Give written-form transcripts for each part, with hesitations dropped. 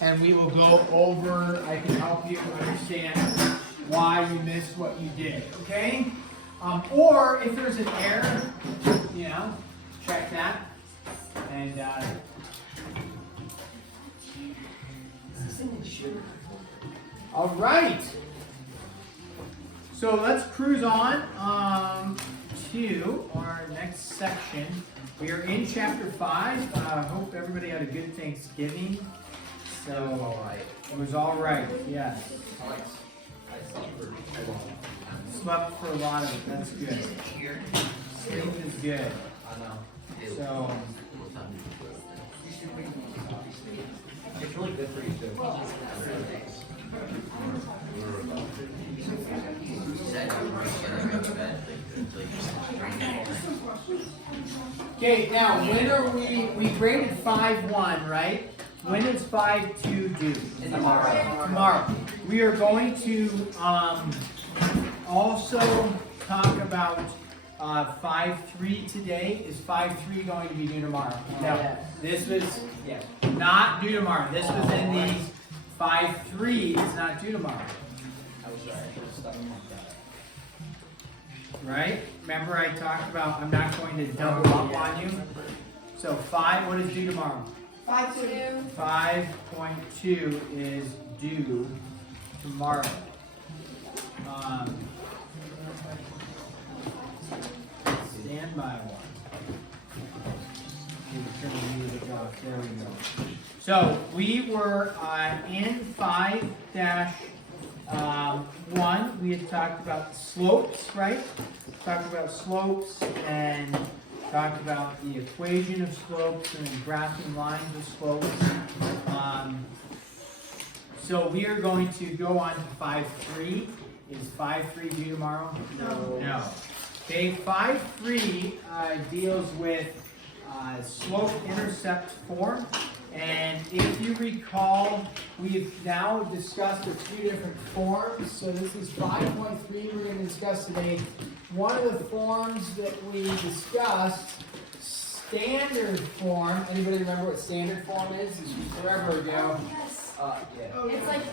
and we will go over, I can help you understand why you missed what you did, okay? Or if there's an error, you know, check that. And all right. So let's cruise on to our next section. We are in chapter 5. Hope everybody had a good Thanksgiving. So it was all right. Yes. Slept for a lot of it. That's good. Sleep is good. So it's really good for you too. okay, now when are we graded 5-1, right? When is 5-2 due? Tomorrow. We are going to also talk about 5-3 today. Is 5-3 going to be due tomorrow? No. This was not due tomorrow. This was in the 5-3 is not due tomorrow. I was sorry, I should have stuck like that. Right? Remember I talked about I'm not going to double up on you. So 5, what is due tomorrow? 5.2. 5.2 is due tomorrow. Stand by one. Turn the music off. There we go. So we were in 5-1. We had talked about slopes, right? Talked about slopes and talked about the equation of slopes and graphing lines of slopes. So we are going to go on to 5-3. Is 5-3 due tomorrow? No. Okay, 5-3 deals with slope-intercept form. And if you recall, we've now discussed a few different forms. So this is 5.3 we're going to discuss today. One of the forms that we discussed, standard form. Anybody remember what standard form is? This was forever ago. Yes. Yeah. It's like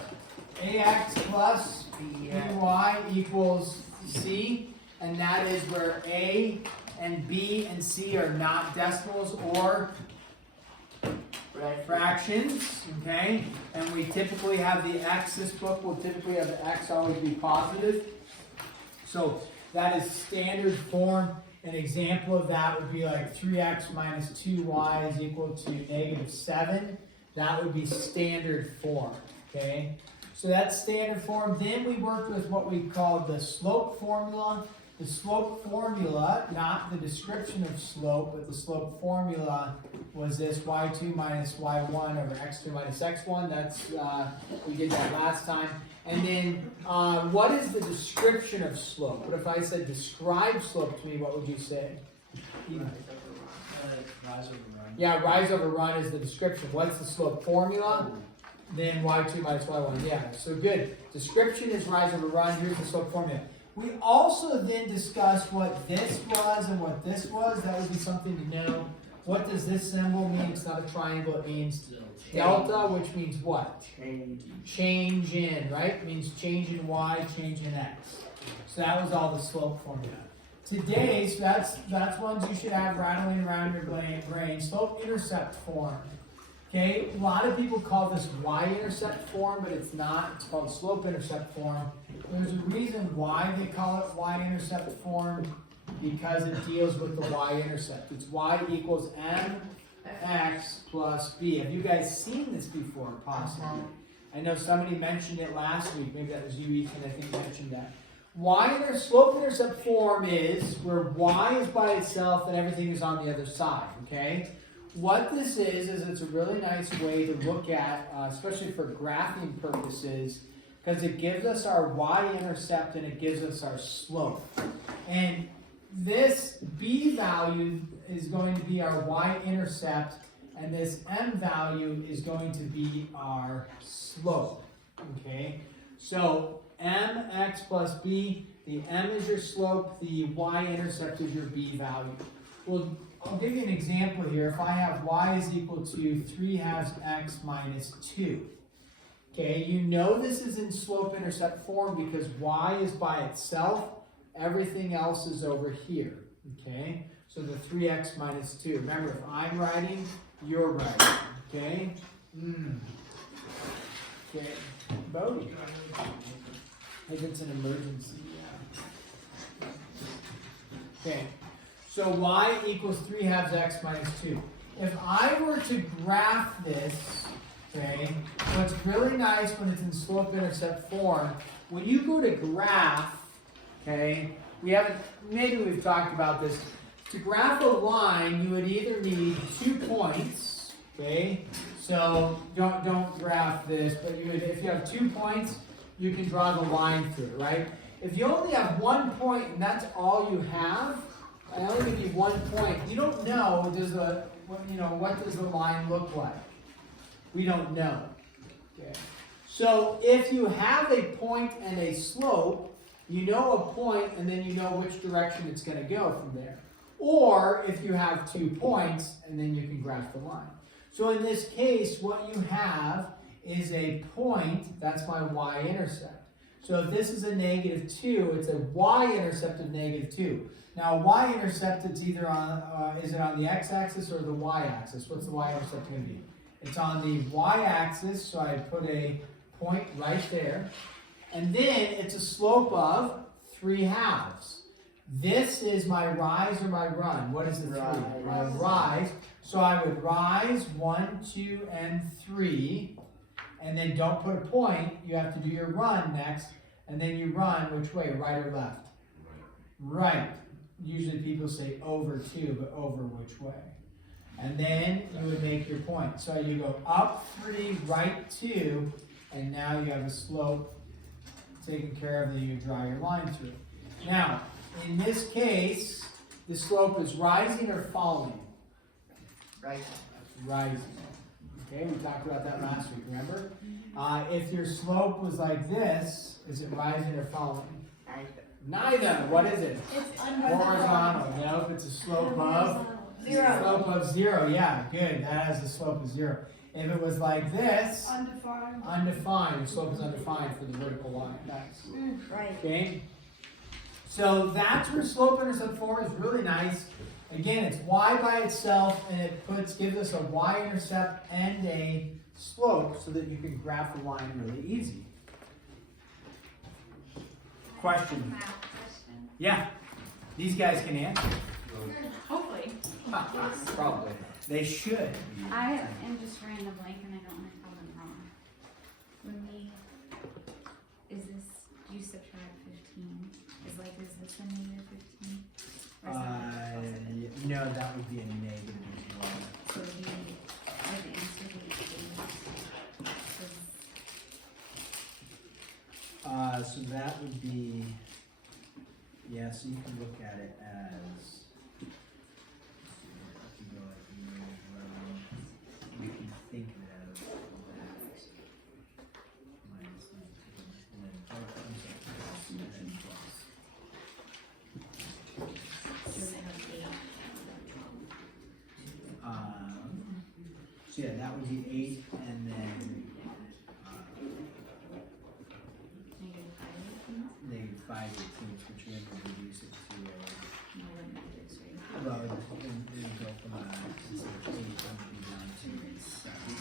AX plus BY equals C. And that is where A and B and C are not decimals or fractions, okay? And we typically have the X, this book will typically have the X always be positive. So that is standard form. An example of that would be like 3x minus 2y is equal to -7. That would be standard form, okay? So that's standard form. Then we worked with what we called the slope formula. The slope formula, not the description of slope, but the slope formula was this y2 minus y1 over x2 minus x1. That's, we did that last time. And then, what is the description of slope? What if I said describe slope to me, what would you say? Rise over run. Yeah, rise over run is the description. What's the slope formula? Then y2 minus y1. Yeah, so good. Description is rise over run. Here's the slope formula. We also then discussed what this was and what this was. That would be something to know. What does this symbol mean? It's not a triangle. It means delta, which means what? Change in, right? It means change in y, change in x. So that was all the slope formula. Today, so that's ones you should have rattling around your brain. Slope-intercept form. Okay, a lot of people call this y-intercept form, but it's not. It's called slope-intercept form. There's a reason why they call it y-intercept form, because it deals with the y-intercept. It's y equals mx plus b. Have you guys seen this before, possibly? I know somebody mentioned it last week. Maybe that was you, Ethan, I think mentioned that. Slope-intercept form is where y is by itself and everything is on the other side, okay? What this is it's a really nice way to look at, especially for graphing purposes, because it gives us our y-intercept and it gives us our slope. And this b value is going to be our y-intercept, and this m value is going to be our slope. Okay? So mx plus b, the m is your slope, the y-intercept is your b value. Well, I'll give you an example here. If I have y is equal to 3/2 x minus 2. Okay, you know this is in slope-intercept form because y is by itself. Everything else is over here. Okay, so the 3x minus 2. Remember, if I'm writing, you're writing. Okay? Okay, Bodie. If it's an emergency, yeah. Okay, so y equals 3/2 x minus 2. If I were to graph this, okay, what's really nice when it's in slope-intercept form, when you go to graph, okay, maybe we've talked about this. To graph a line, you would either need 2 points, okay, so don't graph this, but if you have 2 points, you can draw the line through it, right? If you only have 1 point and that's all you have, I only give you 1 point. You don't know what does the line look like? We don't know. Okay. So if you have a point and a slope, you know a point and then you know which direction it's going to go from there. Or if you have 2 points and then you can graph the line. So in this case, what you have is a point, that's my y-intercept. So if this is a -2, it's a y-intercept of -2. Now y-intercept, it's either on, is it on the x-axis or the y-axis? What's the y-intercept going to be? It's on the y-axis, so I put a point right there. And then it's a slope of 3/2. This is my rise or my run. What is the 3? My rise. So I would rise 1, 2, and 3. And then don't put a point. You have to do your run next. And then you run which way? Right or left? Right. Usually people say over 2, but over which way? And then you would make your point. So you go up 3, right 2, and now you have a slope taken care of, then you draw your line through. Now, in this case, the slope is rising or falling? Rising. Okay, we talked about that last week, remember? If your slope was like this, is it rising or falling? Neither. What is it? It's Horizontal. Nope, it's a slope of 0. Slope of 0, yeah, good. That has the slope of 0. If it was like this, Undefined. undefined, the slope is undefined for the vertical line. Nice. Right. Okay? So that's where slope-intercept form is really nice. Again, it's y by itself, and it gives us a y-intercept and a slope so that you can graph the line really easy. Question? Yeah. These guys can answer. Hopefully. Probably. They should. I am just drawing the blank and I don't want to tell them wrong. Do you subtract 15? Is this a -15? Or is that No, that would be a negative as well. so the answer would be 8. So that would be, yeah, so you can look at it as, if you go like you can think of it as minus 19, and then, I'm sorry, and then plus. So they have 8. So yeah, that would be 8, and then -5 -5/18, which we have to reduce it to No, what negatives, right? well, then go from instead of 8, it would be down to 7.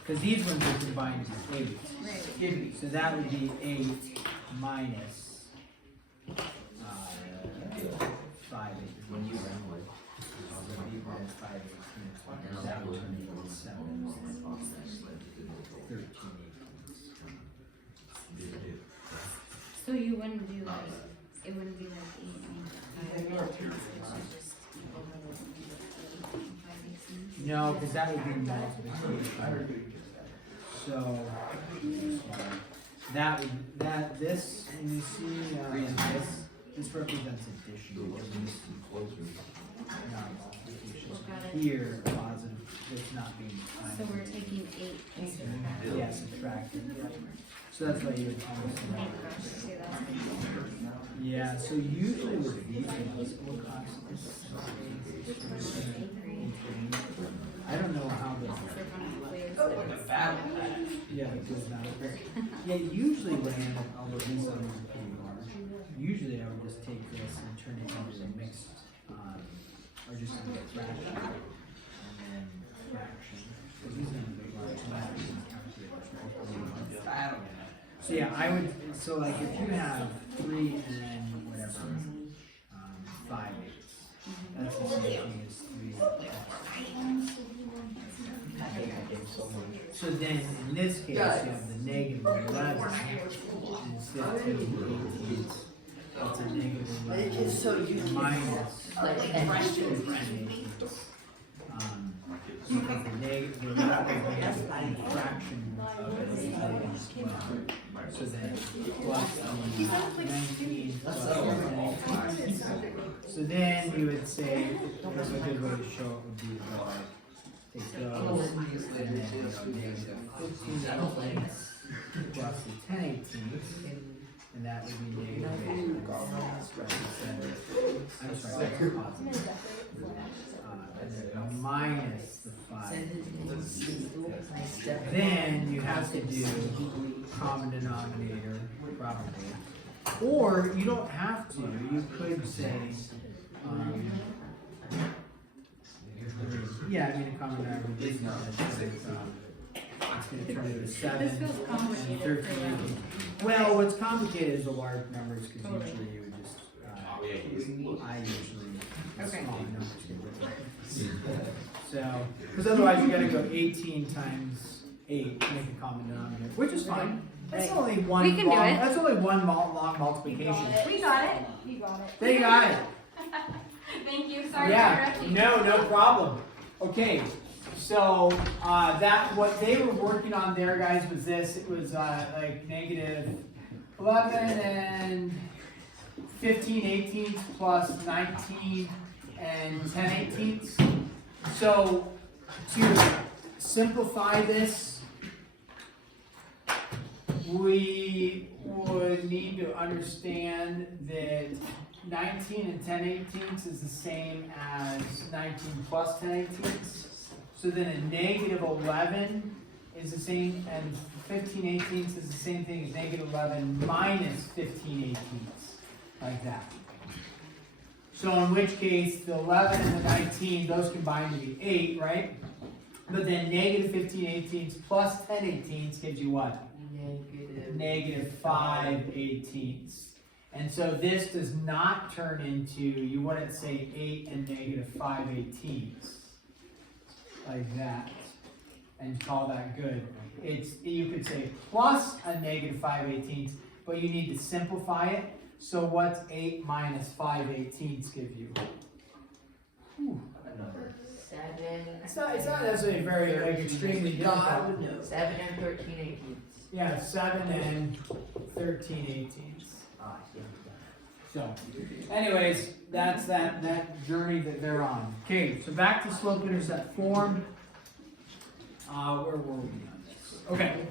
Because these ones are combined as 8. Right. So that would be 8 minus 5/18. When you ran away, 8 minus 5/18. That would turn equal to 7. 13/18. So you wouldn't do it wouldn't be like 8 minus 5. It's just equal to 5/18. No, because that would be multiplication. So this, and you see, this represents addition. Not multiplication. Here, positive that's not being defined. So we're taking 8 and Yeah, subtracting. So that's why you would almost. oh gosh, see that's Yeah, so usually with these ones, it will cost us. I don't know how the. Yeah, it goes down. Yeah, usually when I end up, although these ones are pretty large, usually I would just take this and turn it into a mixed, or just a fraction, and then fraction. Because these are big large, so I have to calculate this, right? So yeah, I would, so like if you have 3 and then whatever, 5/8, that's the same thing as 3. So then in this case, you have the negative 11 and 15/18. That's a negative 11 minus 15/18. Because the negative fraction of it is negative as well. So then plus the 19 plus 18. So then you would say, there's a good way to show it would be like, take those, and then negative 15/18 plus the 10/18, and that would be negative 8. I'm sorry, that's positive. And then minus the 5. Then you have to do common denominator, probably. Or you don't have to. You could say, yeah, I mean, a common denominator is not it's going to turn into 7 This feels and complicated. 13. Well, what's complicated is the large numbers, because usually you would just, I usually, Okay. small numbers get rid of it. So, because otherwise you gotta go 18 times 8 to make a common denominator, which is fine. That's only one We can do long, it. that's only one long multiplication. We got it. You got it. They got it. Thank you. Sorry Yeah, for interrupting. no problem. Okay, so, that, what they were working on there, guys, was this. It was, like negative 11 and 15/18 plus 19 and 10/18. So, to simplify this, we would need to understand that 19 and 10/18 is the same as 19 plus 10/18. So then a negative 11 is the same, and 15/18 is the same thing as negative 11 minus 15/18, like that. So in which case, the 11 and the 19, those combine to be 8, right? But then negative 15/18 plus 10/18 gives you what? Negative 5/18. And so this does not turn into, you wouldn't say 8 and negative 5/18, like that, and call that good. It's, you could say plus a negative 5/18, but you need to simplify it. So what's 8 minus 5/18 give you? Whew. 7. It's not necessarily very, like, extremely difficult. 7 and 13/18. Yeah, 7 and 13/18. So, anyways, that's that journey that they're on. Okay, so back to slope intercept form. Where were we on this? Okay.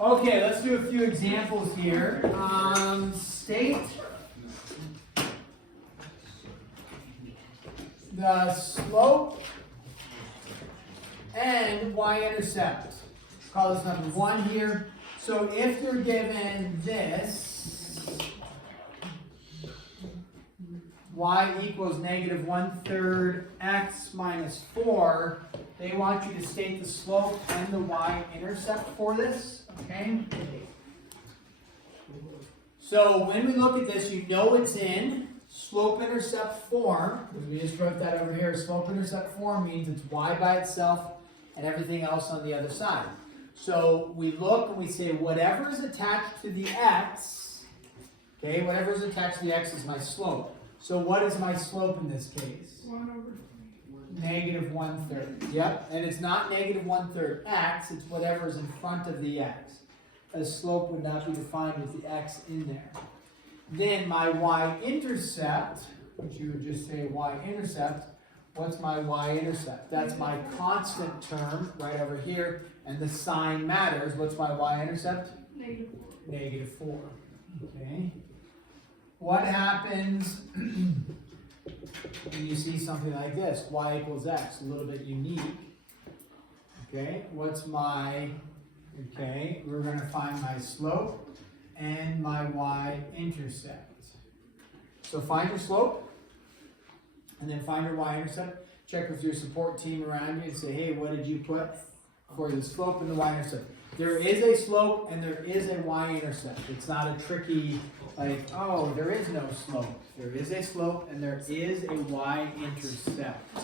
Okay, let's do a few examples here. State the slope and y-intercept. Call this number 1 here. So if you're given this, y equals negative 1/3 x minus 4, they want you to state the slope and the y-intercept for this, okay? So when we look at this, you know it's in slope-intercept form, because we just wrote that over here. Slope-intercept form means it's y by itself and everything else on the other side. So we look and we say whatever is attached to the x, okay, whatever is attached to the x is my slope. So what is my slope in this case? 1/3. Negative 1/3. Yep, and it's not negative 1/3 x, it's whatever is in front of the x. A slope would not be defined with the x in there. then my y-intercept, which you would just say y-intercept, what's my y-intercept? That's my constant term right over here, and the sign matters. What's my y-intercept? Negative 4. Okay. What happens when you see something like this? Y equals x, a little bit unique. Okay, what's my, okay, we're going to find my slope and my y-intercept. So find your slope, and then find your y-intercept. Check with your support team around you and say, hey, what did you put for the slope and the y-intercept? There is a slope and there is a y-intercept. It's not a tricky, like, oh, there is no slope. There is a slope and there is a y-intercept.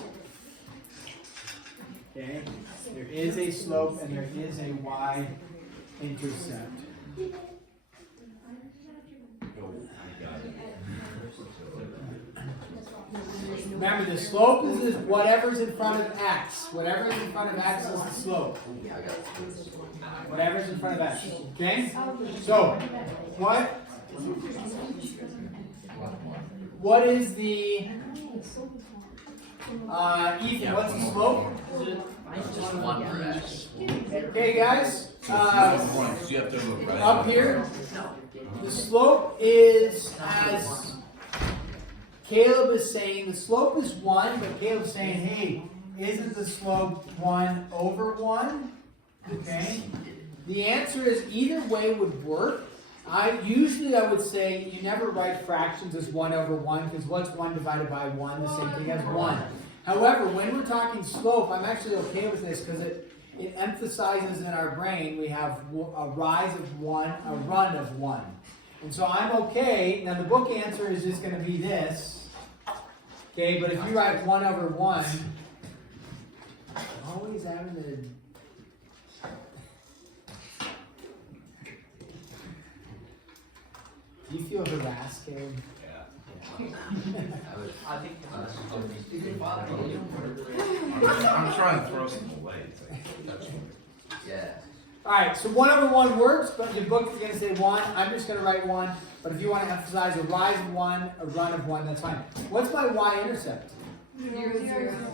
Okay? There is a slope and there is a y-intercept. Remember, the slope is whatever's in front of x. Whatever's in front of x is the slope. Whatever's in front of x. Okay? So, what is the Ethan, what's the slope? Just 1 for x. Okay, guys. You have to move, right? Up here, the slope is, as Caleb is saying, the slope is 1, but Caleb's saying, hey, isn't the slope 1 over 1? Okay. The answer is either way would work. I would say you never write fractions as 1 over 1, because what's 1 divided by 1? The same thing as 1. However, when we're talking slope, I'm actually okay with this because it emphasizes in our brain we have a rise of 1, a run of 1. And so I'm okay. Now the book answer is just going to be this. Okay, but if you write 1 over 1, always having to... Do you feel harassed, Caleb? I think I'm trying to throw some away. yeah. Alright, so 1 over 1 works, but your book is going to say 1. I'm just going to write 1. But if you want to emphasize a rise of 1, a run of 1, that's fine. What's my y-intercept?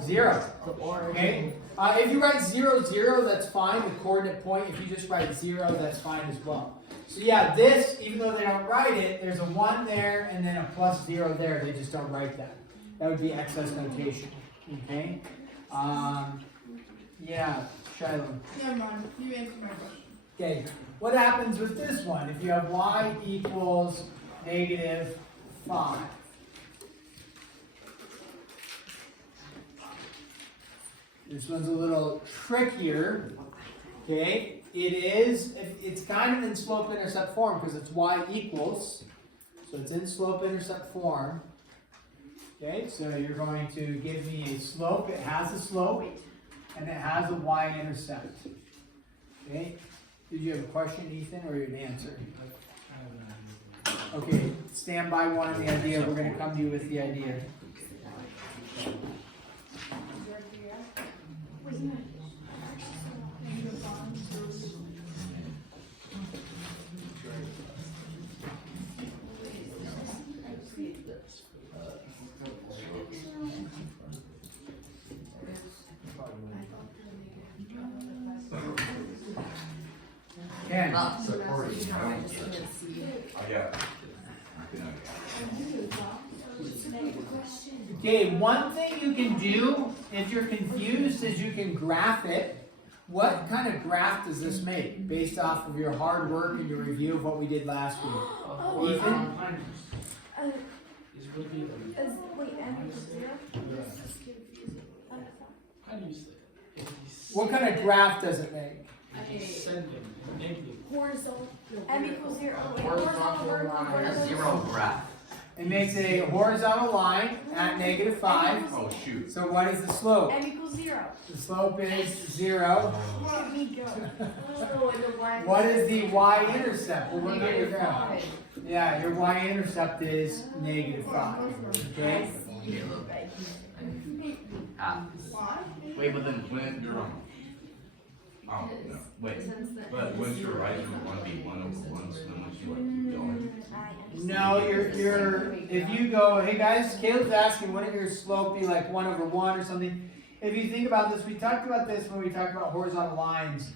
0. Okay? If you write 0, 0, that's fine. The coordinate point, if you just write 0, that's fine as well. So yeah, this, even though they don't write it, there's a 1 there and then a plus 0 there. They just don't write that. That would be excess notation. Okay? Yeah, Shiloh. Never mind. You answered my question. Okay, what happens with this one? If you have y equals negative 5. This one's a little trickier. Okay, it's kind of in slope-intercept form because it's y equals. So it's in slope-intercept form. Okay, so you're going to give me a slope. It has a slope and it has a y-intercept. Okay, did you have a question, Ethan, or an answer? Okay, stand by one on the idea. We're going to come to you with the idea. Ken. Supporting, I don't get it. I got it. Okay, one thing you can do if you're confused is you can graph it. What kind of graph does this make based off of your hard work and your review of what we did last week? Ethan? What kind of graph does it make? Horizontal. M equals 0. Horizontal 0 graph. It makes a horizontal line at negative 5. Oh, shoot. So what is the slope? M equals 0. The slope is 0. Let me go. What is the y-intercept? Well, we're going to go. Yeah, your y-intercept is negative 5. Okay? Wait, but then when Oh, no, wait, Since the. but once you're rising, it want to be 1/1, so then once you like keep going. No, you're, if you go, hey guys, Caleb's asking, wouldn't your slope be like 1/1 or something? If you think about this, we talked about this when we talked about horizontal lines.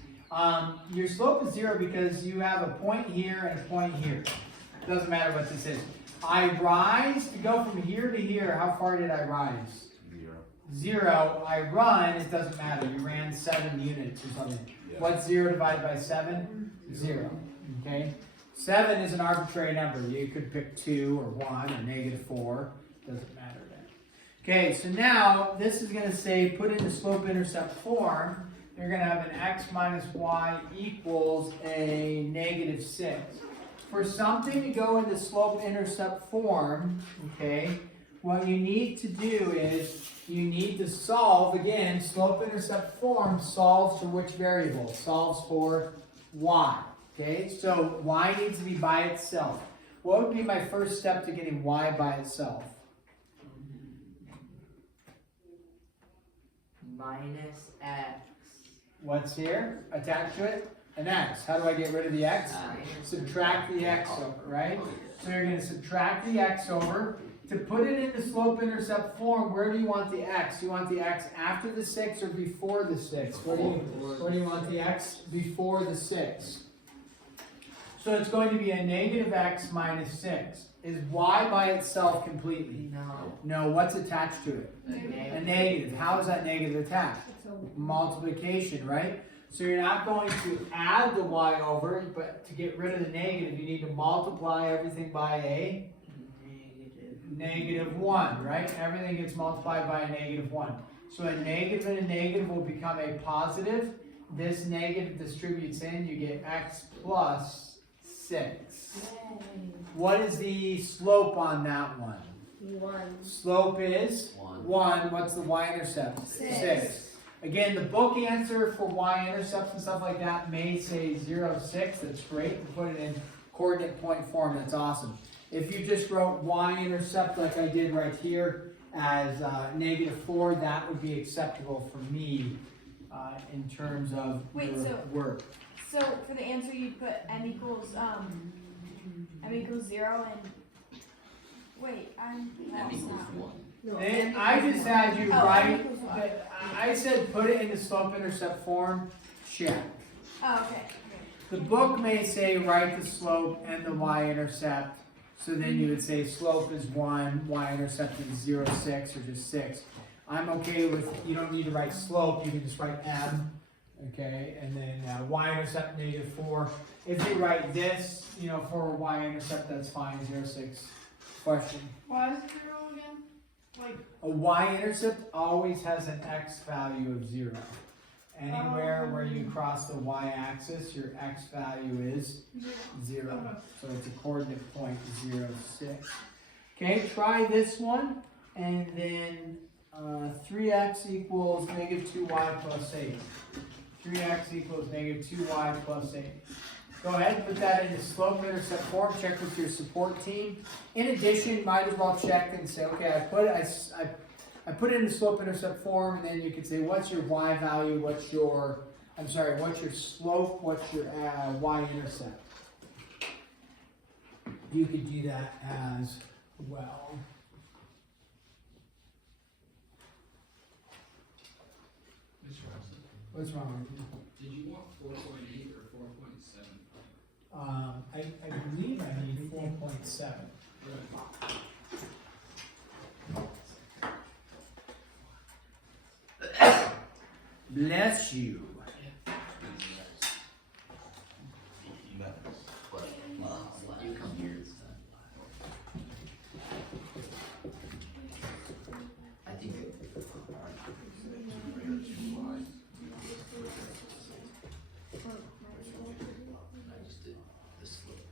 Your slope is 0 because you have a point here and a point here. Doesn't matter what this is. I rise to go from here to here. How far did I rise? 0. I run, it doesn't matter. You ran 7 units or something. Yeah. What's 0 divided by 7? 0. Okay? 7 is an arbitrary number. You could pick 2 or 1 or -4. Doesn't matter then. Okay, so now this is going to say put in the slope-intercept form. You're going to have an x minus y equals a -6. For something to go into slope-intercept form, okay, what you need to do is you need to solve, again, slope-intercept form solves for which variable? Solves for y. Okay, so y needs to be by itself. What would be my first step to getting y by itself? Minus x. What's here? Attached to it? An x. How do I get rid of the x? Subtract the x over, right? So you're going to subtract the x over. To put it into slope-intercept form, where do you want the x? Do you want the x after the 6 or before the 6? Where do you want the x? Before the 6. So it's going to be a -x minus 6. Is y by itself completely? No. No, what's attached to it? A negative. How is that negative attached? Multiplication, right? So you're not going to add the y over, but to get rid of the negative, you need to multiply everything by a -1, right? Everything gets multiplied by a -1. So a negative and a negative will become a positive. This negative distributes in, you get x plus 6. What is the slope on that one? 1. Slope is 1. 1. What's the y-intercept? 6. Again, the book answer for y-intercepts and stuff like that may say 0, 6. That's great. To put it in coordinate point form, that's awesome. If you just wrote y-intercept like I did right here as -4, that would be acceptable for me in terms of Wait, the so- work. So for the answer, you'd put m equals 0 and wait, I'm M equals lost now. 1. And I just had you Oh, write, equals what? but I said put it in the slope-intercept form, check. Oh, okay. The book may say write the slope and the y-intercept, so then you would say slope is 1, y-intercept is 0, 6, or just 6. I'm okay with, you don't need to write slope, you can just write m, okay, and then y-intercept -4. If you write this, you know, for y-intercept, that's fine, 0, 6. Question. Why is it 0 again? Like, A y-intercept always has an x value of 0. Anywhere where you cross the y-axis, your x value is 0. Okay. So it's a coordinate point 0, 6. Okay, try this one, and then 3x equals -2y plus 8. 3x equals -2y plus 8. Go ahead and put that into slope-intercept form. Check with your support team. In addition, you might as well check and say, okay, I put it in the slope-intercept form, and then you could say, what's your y value? What's your slope? What's your y-intercept? You could do that as well. What's wrong? Did you want 4.8 or 4.7? I believe I need 4.7. Bless you. You come here. I think I just did this slope.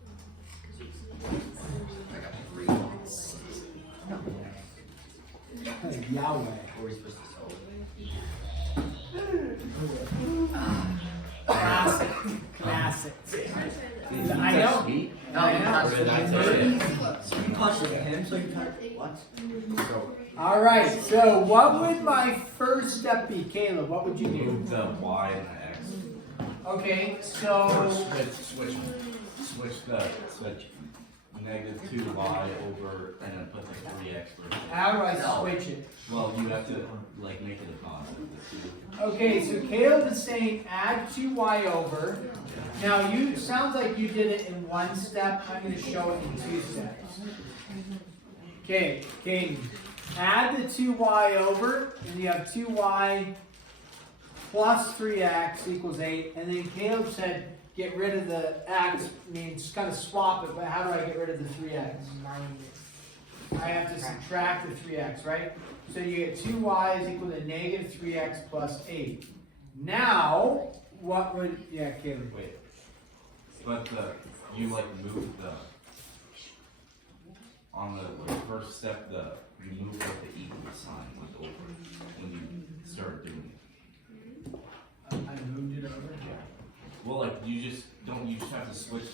I got 3. Yahweh. What are we supposed to solve? Classic. Classic. Dude, I know. Sweet. No, I you're know. not really So you touched him, so you touched what? All right. So, what would my first step be, Caleb? What would you do? Move the y and the x. Okay, Or so switch negative 2y over and then put the 3x for. how do I No. switch it? Well, you have to like make it a constant. Okay, so Caleb is saying add 2y over. Now you, sounds like you did it in one step. I'm gonna show it in 2 steps. Okay, Caden, add the 2y over, and you have 2y plus 3x equals 8. And then Caleb said, get rid of the x, means kind of swap it, but how do I get rid of the 3x? I have to subtract the 3x, right? So you get 2y is equal to negative 3x plus 8. Now, what would, yeah, Caleb. Wait. But you like move on the first step, you move like the equal sign like over when you start doing it. I moved it over. Well, like you just have to switch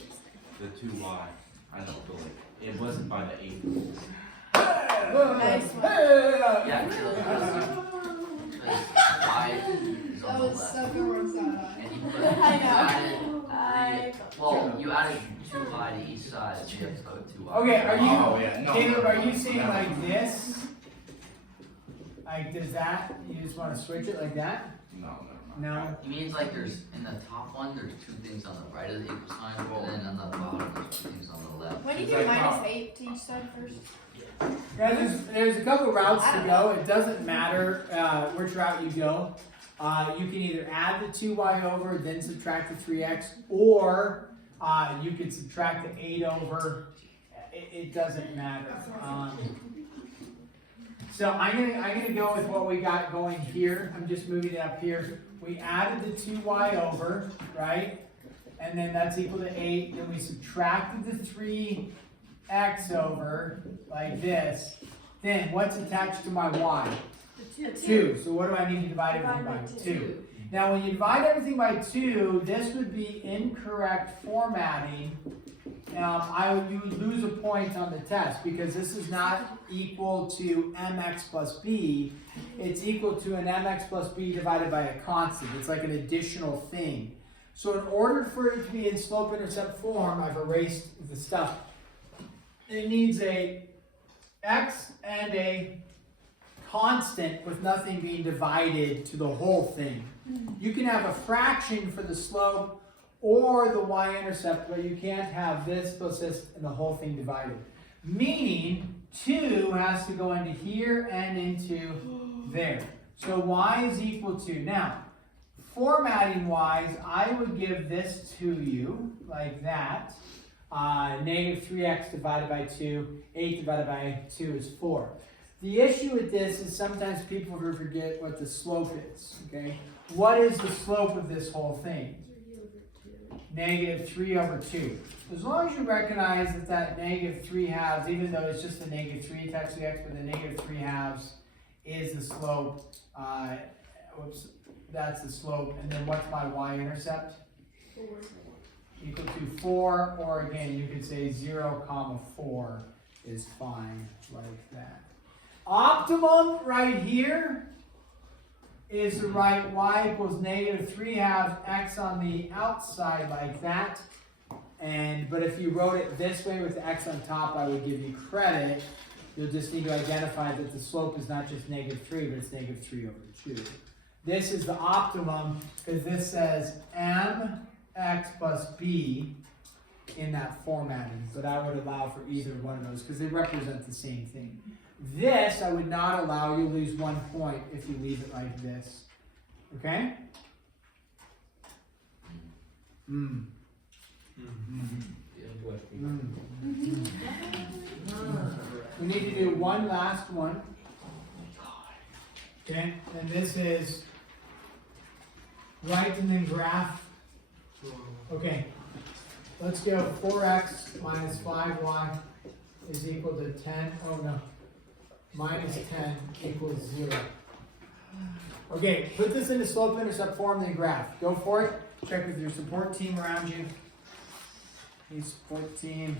the 2y. I know, but like it wasn't by the 8 rules. Nice one. Yeah, because y is on That the was left. so good work, Sarah. And you put, I know. added well, you added 2y to each side, so you have to put 2y. Okay, are you, Oh, yeah, no, Caleb, no, are you no, saying no. like this? Like, does that, you just want to switch it like that? No. No? It means like there's, in the top one, there's 2 things on the right of the equal sign, and then on the bottom, there's 2 things on the left. When do you It's do like how- -8 to each side first? Guys, there's a couple routes to go. It doesn't matter which route you go. You can either add the 2y over, then subtract the 3x, or you can subtract the 8 over. It doesn't matter. So I'm gonna go with what we got going here. I'm just moving it up here. We added the 2y over, right? And then that's equal to 8. Then we subtracted the 3x over, like this. Then what's attached to my y? 2. So what do I need to divide everything by? 2. Now when you divide everything by 2, this would be incorrect formatting. You would lose a point on the test because this is not equal to mx plus b. It's equal to an mx plus b divided by a constant. It's like an additional thing. So in order for it to be in slope-intercept form, I've erased the stuff. It needs a x and a constant with nothing being divided to the whole thing. You can have a fraction for the slope or the y-intercept, but you can't have this plus this and the whole thing divided. Meaning 2 has to go into here and into there. So y is equal to, now, formatting wise, I would give this to you like that. Negative 3x divided by 2, 8 divided by 2 is 4. The issue with this is sometimes people forget what the slope is, okay? What is the slope of this whole thing? Negative 3 over 2. As long as you recognize that negative 3 halves, even though it's just a negative 3 times 2x, but the negative 3 halves is the slope. That's the slope. And then what's my y-intercept? 4. Equal to 4, or again, you could say 0, 4 is fine, like that. Optimum right here is to write y equals negative 3 halves x on the outside like that. But if you wrote it this way with the x on top, I would give you credit. You'll just need to identify that the slope is not just negative 3, but it's negative 3 over 2. This is the optimum because this says mx plus b in that formatting, but I would allow for either one of those because they represent the same thing. This I would not allow. You lose 1 point if you leave it like this. Okay? We need to do one last one. Okay? And this is right and then graph. Okay. Let's go 4x minus 5y is equal to 10. Oh no. Minus 10 equals 0. Okay, put this into slope-intercept form, then graph. Go for it. Check with your support team around you. Hey, support team.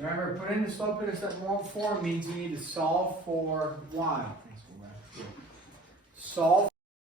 Remember, putting the slope intercept form means you need to solve for y. Solve